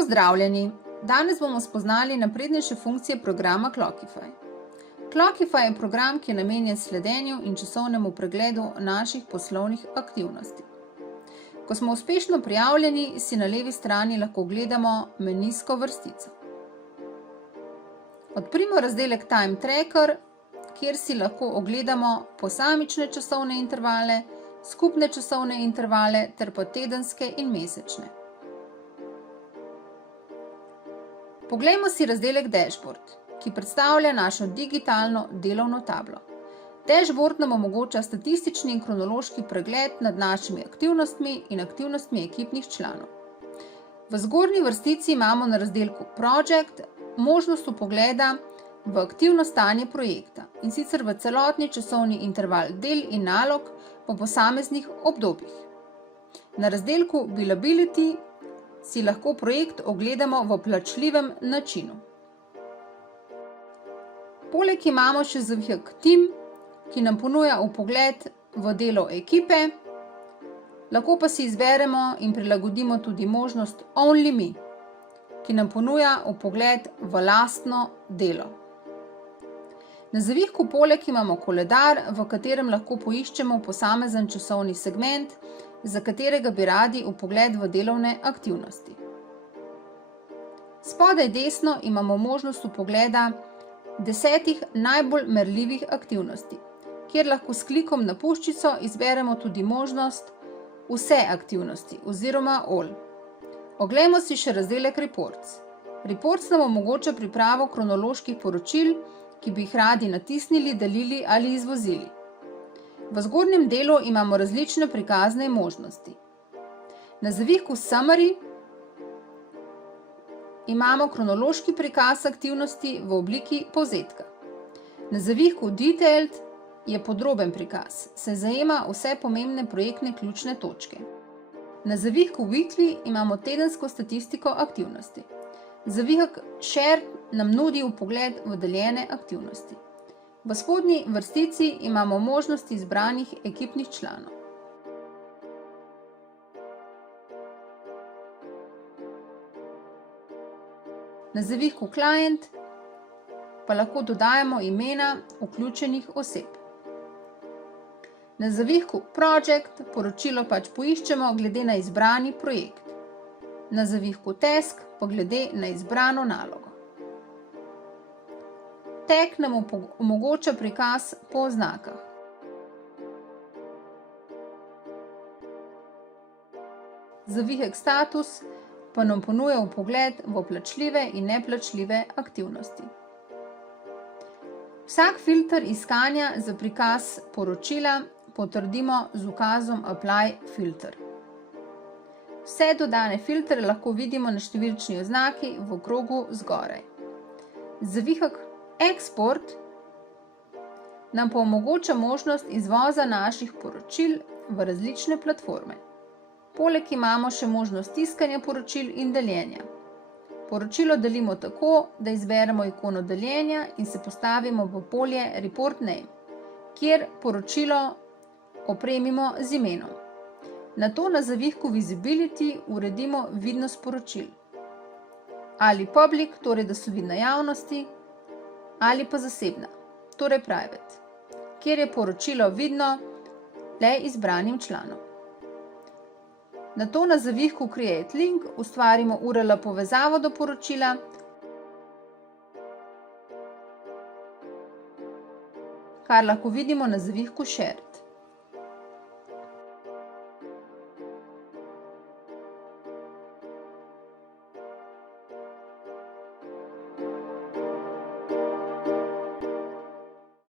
Pozdravljeni! Danes bomo spoznali naprednejše funkcije programa Clockify. Clockify je program, ki je namenjen sledenju in časovnemu pregledu naših poslovnih aktivnosti. Ko smo uspešno prijavljeni, si na levi strani lahko gledamo menijsko vrstico. Odprimo razdelek Time Tracker, kjer si lahko ogledamo posamične časovne intervale, skupne časovne intervale ter pa tedenske in mesečne. Poglejmo si razdelek Dashboard, ki predstavlja našo digitalno delovno tablo. Dashboard nam omogoča statistični in kronološki pregled nad našimi aktivnostmi in aktivnostmi ekipnih članov. V zgornji vrstici imamo na razdelku Project možnost vpogleda v aktivno stanje projekta, in sicer v celotni časovni interval del in nalog po posameznih obdobjih. Na razdelku Billability si lahko projekt ogledamo v plačljivem načinu. Poleg imamo še zavihek Team, ki nam ponuja vpogled v delo ekipe, lahko pa si izberemo in prilagodimo tudi možnost Only Me, ki nam ponuja vpogled v lastno delo. Na zavihku Poleg imamo koledar, v katerem lahko poiščemo posamezen časovni segment, za katerega bi radi vpogled v delovne aktivnosti. Spodaj desno imamo možnost vpogleda 10 najbolj merljivih aktivnosti, kjer lahko s klikom na puščico izberemo tudi možnost Vse aktivnosti oziroma All. Oglejmo si še razdelek Reports. Reports nam omogoča pripravo kronoloških poročil, ki bi jih radi natisnili, delili ali izvozili. V zgornjem delu imamo različne prikazne možnosti. Na zavihku Summary imamo kronološki prikaz aktivnosti v obliki povzetka. Na zavihku Detailed je podroben prikaz, saj zajema vse pomembne projektne ključne točke. Na zavihku Weekly imamo tedensko statistiko aktivnosti. Zavihek Share nam nudi vpogled v deljene aktivnosti. V spodnji vrstici imamo možnosti izbranih ekipnih članov. Na zavihku Client pa lahko dodajamo imena vključenih oseb. Na zavihku Project poročilo poiščemo glede na izbrani projekt. Na zavihku Task pa glede na izbrano nalogo. Tag nam omogoča prikaz po oznakah. Zavihek Status pa nam ponuja vpogled v plačljive in neplačljive aktivnosti. Vsak filter iskanja za prikaz poročila potrdimo z ukazom Apply Filter. Vse dodane filtre lahko vidimo na številčni oznaki v krogu zgoraj. Zavihek Export nam pa omogoča možnost izvoza naših poročil v različne platforme. Poleg imamo še možnost tiskanja poročil in deljenja. Poročilo delimo tako, da izberemo ikono deljenja in se postavimo v polje Report Name, kjer poročilo opremimo z imenom. Nato na zavihku Visibility uredimo vidnost poročil. Ali public, torej da so vidna javnosti, ali pa zasebna, torej private, kjer je poročilo vidno le izbranim članom. Nato na zavihku Create Link ustvarimo URL povezavo do poročila, kar lahko vidimo na zavihku Shared.